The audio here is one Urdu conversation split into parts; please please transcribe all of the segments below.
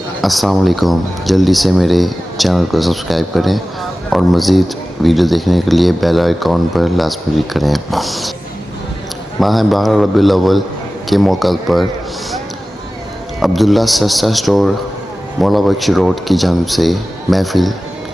السلام علیکم، جلدی سے میرے چینل کو سبسکرائب کریں اور مزید ویڈیو دیکھنے کے لیے بیل آئیکن پر لازمی کلک کریں۔ ماہ بہار ربیع الاول کے موقع پر عبداللہ سستا اسٹور مولا بخشی روڈ کی جانب سے محفل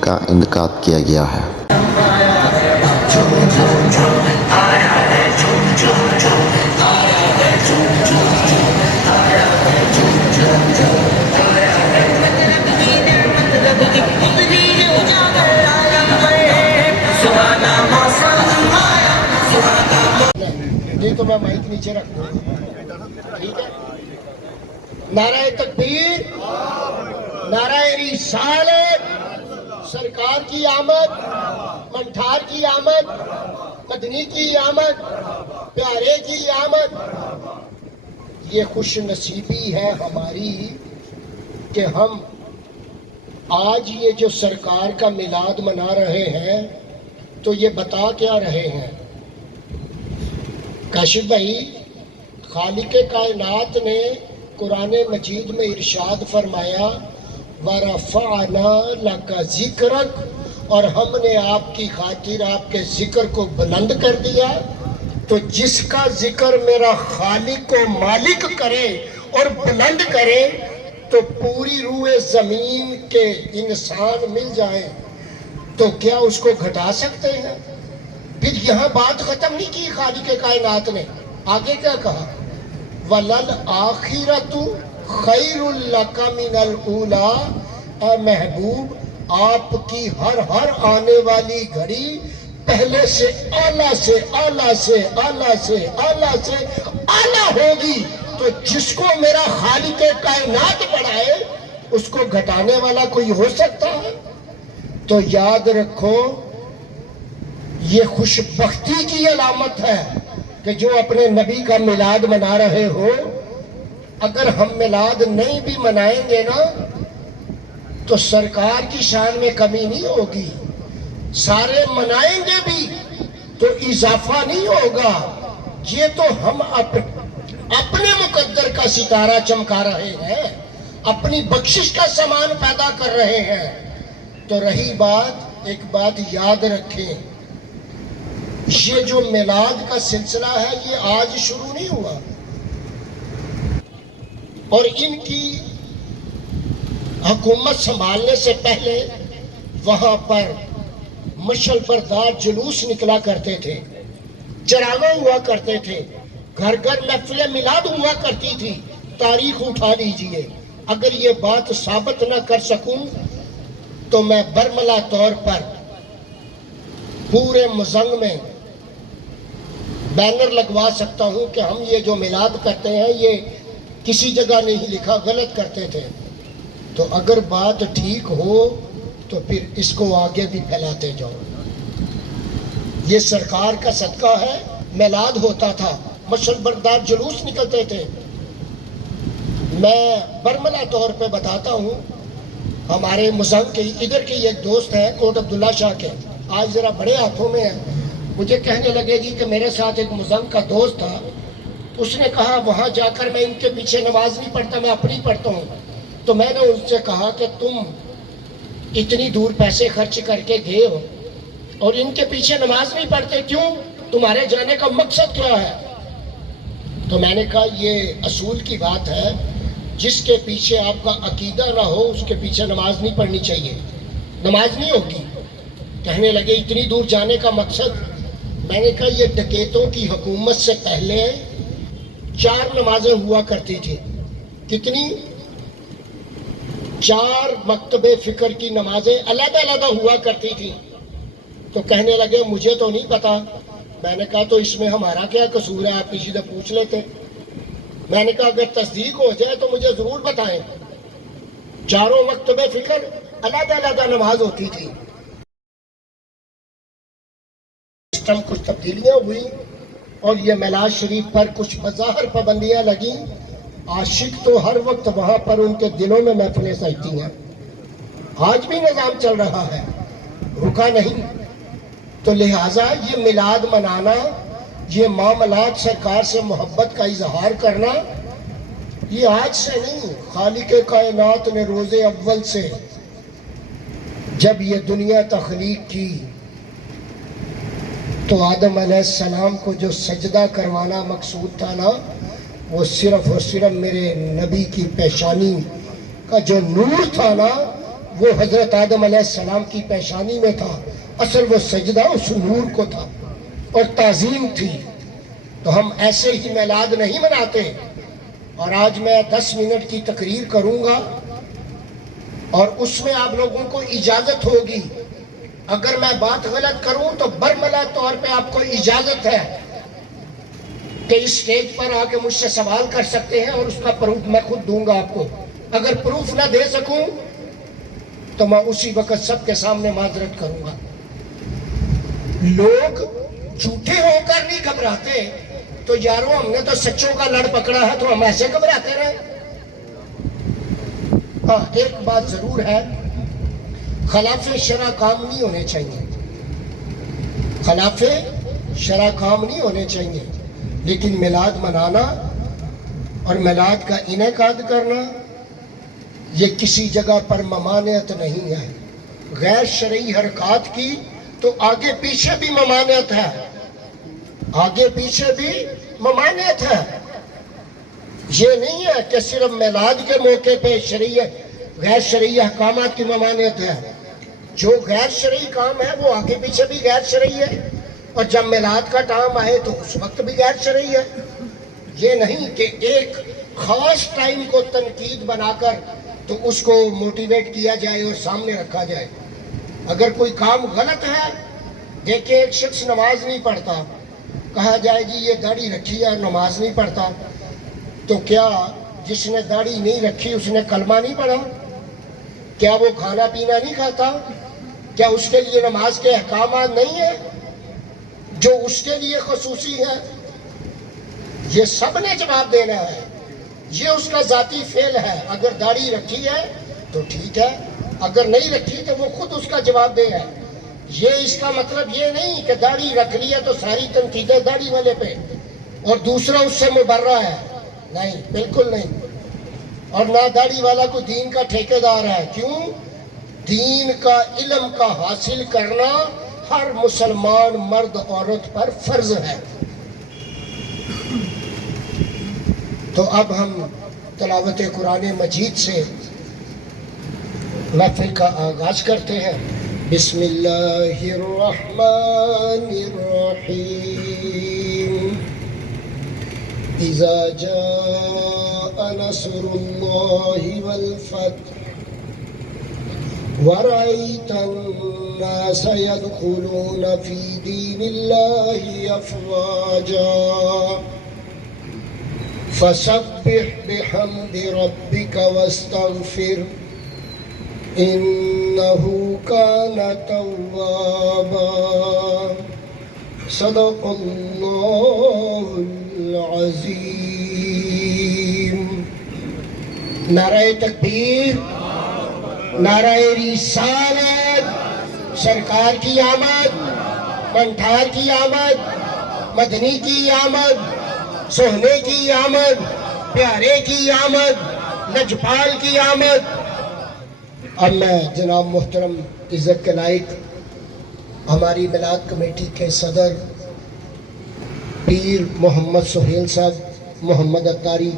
کا انعقاد کیا گیا ہے۔ نہیں تو میں مائک نیچے رکھ دوں گا، ٹھیک ہے؟ نعرہ تکبیر، نعرہ رسالت، سرکار کی آمد، منٹھار کی آمد، مدنی کی آمد، پیارے کی آمد۔ یہ خوش نصیبی ہے ہماری کہ ہم آج یہ جو سرکار کا میلاد منا رہے ہیں تو یہ بتا کیا رہے ہیں؟ کاشف بھائی، خالق کائنات نے قرآن مجید میں ارشاد فرمایا وَرَفَعْنَا لَكَ ذِكْرَكَ، اور ہم نے آپ کی خاطر آپ کے ذکر کو بلند کر دیا۔ تو جس کا ذکر میرا خالق و مالک کرے اور بلند کرے تو پوری روح زمین کے انسان مل جائیں تو کیا اس کو گھٹا سکتے ہیں؟ پھر یہاں بات ختم نہیں کی خالق کائنات نے، آگے کیا کہا؟ وَلَلْآخِرَةُ خَيْرٌ لَكَ مِنَ الْأُولَىٰ، اے محبوب آپ کی ہر آنے والی گھڑی پہلے سے اعلیٰ سے اعلیٰ سے اعلیٰ سے اعلیٰ سے اعلیٰ ہوگی۔ تو جس کو میرا خالق کائنات بڑھائے اس کو گھٹانے والا کوئی ہو سکتا ہے؟ تو یاد رکھو یہ خوش بختی کی علامت ہے کہ جو اپنے نبی کا میلاد منا رہے ہو، اگر ہم میلاد نہیں بھی منائیں گے نا تو سرکار کی شان میں کمی نہیں ہوگی، سارے منائیں گے بھی تو اضافہ نہیں ہوگا۔ یہ تو ہم اپنے مقدر کا ستارہ چمکا رہے ہیں، اپنی بخشش کا سامان پیدا کر رہے ہیں۔ تو رہی بات، ایک بات یاد رکھیں، یہ جو میلاد کا سلسلہ ہے یہ آج شروع نہیں ہوا، اور ان کی حکومت سنبھالنے سے پہلے وہاں پر مشعل بردار جلوس نکلا کرتے تھے، چراغاں ہوا کرتے تھے، گھر گھر محفل میلاد ہوا کرتی تھی۔ تاریخ اٹھا لیجئے، اگر یہ بات ثابت نہ کر سکوں تو میں برملا طور پر پورے مزنگ میں بینر لگوا سکتا ہوں کہ ہم یہ جو میلاد کرتے ہیں یہ کسی جگہ نہیں لکھا، غلط کرتے تھے۔ تو اگر بات ٹھیک ہو تو پھر اس کو آگے بھی پھیلاتے جاؤ۔ یہ سرکار کا صدقہ ہے، میلاد ہوتا تھا، مشعل بردار جلوس نکلتے تھے۔ میں برملا طور پہ بتاتا ہوں، ہمارے مزنگ کے ادھر کے ایک دوست ہیں کوٹ عبداللہ شاہ کے، آج ذرا بڑے ہاتھوں میں ہیں، مجھے کہنے لگے جی کہ میرے ساتھ ایک مزنگ کا دوست تھا، اس نے کہا وہاں جا کر میں ان کے پیچھے نماز نہیں پڑھتا، میں اپنی پڑھتا ہوں۔ تو میں نے ان سے کہا کہ تم اتنی دور پیسے خرچ کر کے گئے ہو اور ان کے پیچھے نماز نہیں پڑھتے، کیوں؟ تمہارے جانے کا مقصد کیا ہے؟ تو میں نے کہا یہ اصول کی بات ہے، جس کے پیچھے آپ کا عقیدہ نہ ہو اس کے پیچھے نماز نہیں پڑھنی چاہیے، نماز نہیں ہوگی۔ کہنے لگے اتنی دور جانے کا مقصد؟ میں نے کہا یہ ڈکیتوں کی حکومت سے پہلے 4 نمازیں ہوا کرتی تھی۔ کتنی؟ 4 مکتب فکر کی نمازیں علیحدہ علیحدہ ہوا کرتی تھی۔ تو کہنے لگے مجھے تو نہیں پتا۔ میں نے کہا تو اس میں ہمارا کیا قصور ہے، آپ کسی سے پوچھ لیتے۔ میں نے کہا اگر تصدیق ہو جائے تو مجھے ضرور بتائیں۔ 4 مکتب فکر علیحدہ علیحدہ نماز ہوتی تھی۔ سسٹم کچھ تبدیلیاں ہوئی اور یہ میلاد شریف پر کچھ بظاہر پابندیاں لگیں۔ عاشق تو ہر وقت وہاں پر ان کے دلوں میں محفلیں سجتی ہیں، آج بھی نظام چل رہا ہے، رکا نہیں۔ تو لہٰذا یہ میلاد منانا، یہ معاملات سرکار سے محبت کا اظہار کرنا، یہ آج سے نہیں، خالق کائنات نے روز اول سے جب یہ دنیا تخلیق کی تو آدم علیہ السلام کو جو سجدہ کروانا مقصود تھا نا، وہ صرف اور صرف میرے نبی کی پیشانی کا جو نور تھا نا، وہ حضرت آدم علیہ السلام کی پیشانی میں تھا. اصل وہ سجدہ اس نور کو تھا اور تعظیم تھی. تو ہم ایسے ہی میلاد نہیں مناتے. اور آج میں 10 منٹ کی تقریر کروں گا اور اس میں آپ لوگوں کو اجازت ہوگی. اگر میں بات غلط کروں تو برملا طور پہ آپ کو اجازت ہے کہ اس سٹیج پر آ کے مجھ سے سوال کر سکتے ہیں اور اس کا پروف میں خود دوں گا آپ کو. اگر پروف نہ دے سکوں تو میں اسی وقت سب کے سامنے معذرت کروں گا. لوگ جھوٹے ہو کر نہیں گھبراتے. تو یارو ہم نے تو سچوں کا لڑ پکڑا ہے تو ہم ایسے گھبراتے رہے. ہاں ایک بات ضرور ہے، خلاف شرع کام نہیں ہونے چاہیے، خلاف شرع کام نہیں ہونے چاہیے. لیکن میلاد منانا اور میلاد کا انعقاد کرنا یہ کسی جگہ پر ممانعت نہیں ہے. غیر شرعی حرکات کی تو آگے پیچھے بھی ممانعت ہے، آگے پیچھے بھی ممانعت ہے. یہ نہیں ہے کہ صرف میلاد کے موقع پہ شرعی غیر شرعی احکامات کی ممانعت ہے. جو غیر شرعی کام ہے وہ آگے پیچھے بھی غیر شرعی ہے، اور جب میلاد کا ٹائم آئے تو اس وقت بھی غیر شرعی ہے. یہ نہیں کہ ایک خاص ٹائم کو تنقید بنا کر تو اس کو موٹیویٹ کیا جائے اور سامنے رکھا جائے. اگر کوئی کام غلط ہے، دیکھیں ایک شخص نماز نہیں پڑھتا، کہا جائے جی یہ داڑھی رکھی ہے اور نماز نہیں پڑھتا، تو کیا جس نے داڑھی نہیں رکھی اس نے کلمہ نہیں پڑھا؟ کیا وہ کھانا پینا نہیں کھاتا؟ کیا اس کے لیے نماز کے احکامات نہیں ہیں جو اس کے لیے خصوصی ہیں؟ یہ سب نے جواب دینا ہے. یہ اس کا ذاتی فعل ہے. اگر داڑھی رکھی ہے تو ٹھیک ہے، اگر نہیں رکھی تو وہ خود اس کا جواب دے ہے. یہ اس کا مطلب یہ نہیں کہ داڑھی رکھ لی ہے تو ساری تنقیدیں داڑھی والے پہ اور دوسرا اس سے مبرہ ہے. نہیں، بالکل نہیں. اور نہ داڑھی والا کو دین کا ٹھیکیدار ہے. کیوں؟ دین کا علم کا حاصل کرنا ہر مسلمان مرد عورت پر فرض ہے. تو اب ہم تلاوت قرآن مجید سے محفل کا آغاز کرتے ہیں. بسم اللہ الرحمن الرحیم. اذا جاء نصر اللہ والفتح ورأيت الناس يدخلون في دين الله أفواجا فسبح بحمد ربك واستغفر إنه كان توابا. صدق الله العظيم. نعرہ تکبیر، نعرہ رسالت، سرکار کی آمد، منٹھار کی آمد، مدنی کی آمد، سوہنے کی آمد، پیارے کی آمد، لجپال کی آمد. اب میں جناب محترم عزت کے لائق ہماری میلاد کمیٹی کے صدر پیر محمد سہیل صاحب محمد اتاری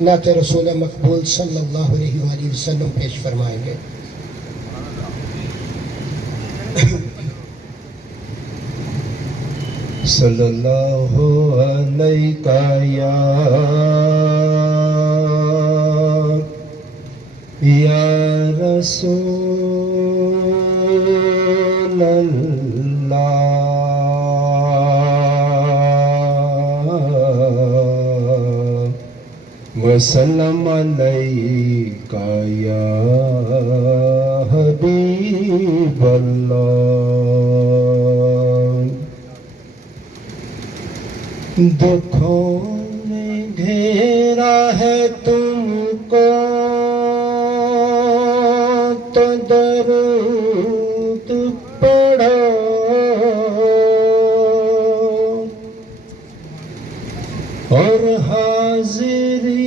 نعت رسول مقبول صلی اللہ علیہ وآلہ وسلم پیش فرمائیں گے. صلی اللہ علیہ یا رسول اللہ وسلم علیک یا حبیب اللہ. دکھوں نے گھیرا ہے تم کو تو درود پڑھو، اور حاضری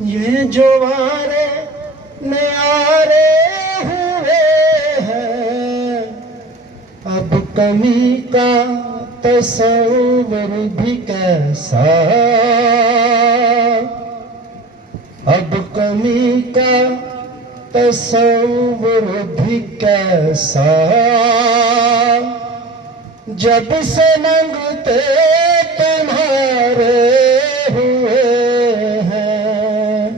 یہ جوارے نیارے ہوئے ہیں، اب کمی کا تصور بھی کیسا، اب کمی کا تصور بھی کیسا، جب سے منگتے تمہارے ہوئے ہیں،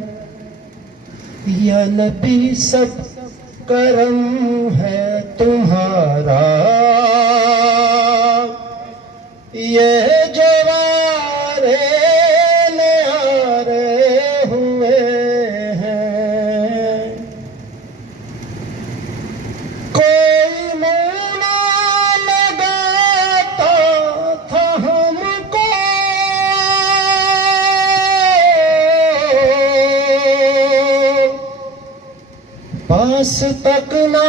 یا نبی سب کرم ہے تمہارا، یہ جوارے نیارے ہوئے ہیں، کوئی منہ نہ لگاتا تھا ہم کو، پاس تک نہ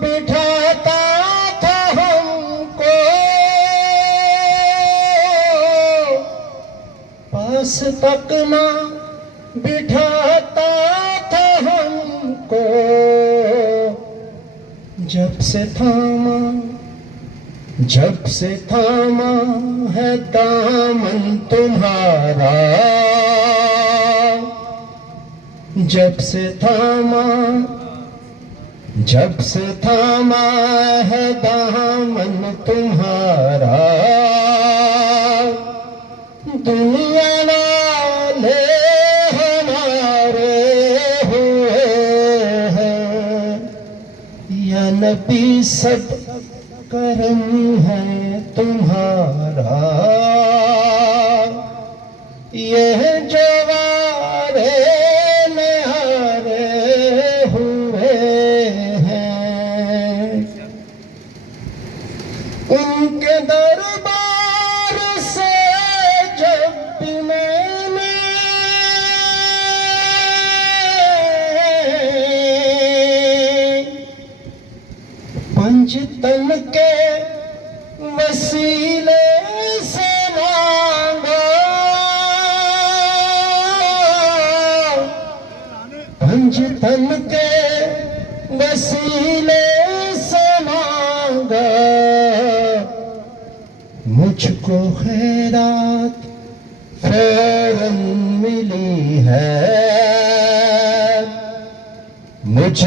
بٹھاتا تھا ہم کو، پاس تک نہ بٹھاتا تھا ہم کو، جب سے تھاما ہے دامن تمہارا، جب سے تھاما ہے دامن تمہارا، دنیا والے ہمارے ہوئے ہیں، یا نبی سب کرم ہے تمہارا، یہ جوارے نیارے ہوئے ہیں، ان کے دربار سے جب بھی میں نے پنج تن کے وسیلے سے مانگا، پنج تن کے وسیلے سے مانگا، مجھ کو خیرات فوراً ملی ہے، مجھ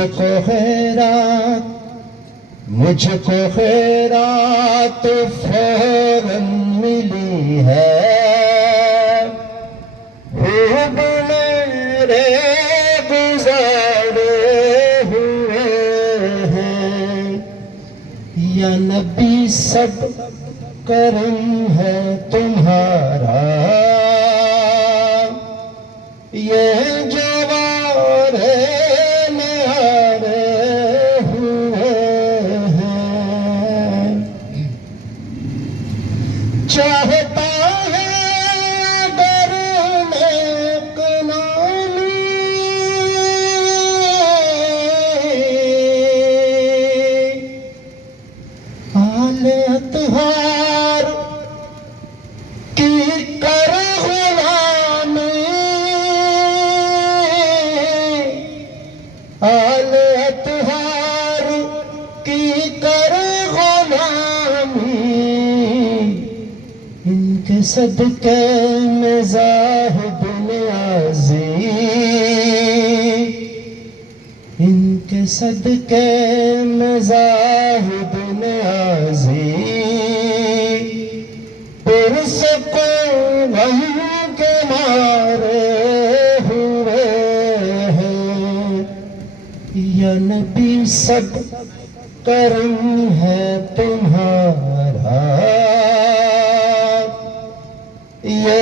کو خیرات فوراً ملی ہے، خوب میرے گزارے ہوئے ہیں، یا نبی سب کرم ہے تمہارا، یہ جوارے نیارے ہوئے ہیں، چاہتا ہے اگر نیک نامی آل اطہار کی کر غلامی، آل اطہار کی کر غلامی، ان کے صدقے میں زاہد نیازی، ان کے صدقے میں زاہد نیازی، پرسکون غم کے مارے ہوئے ہیں، یا نبی سب کرم ہے تمہارا، یہ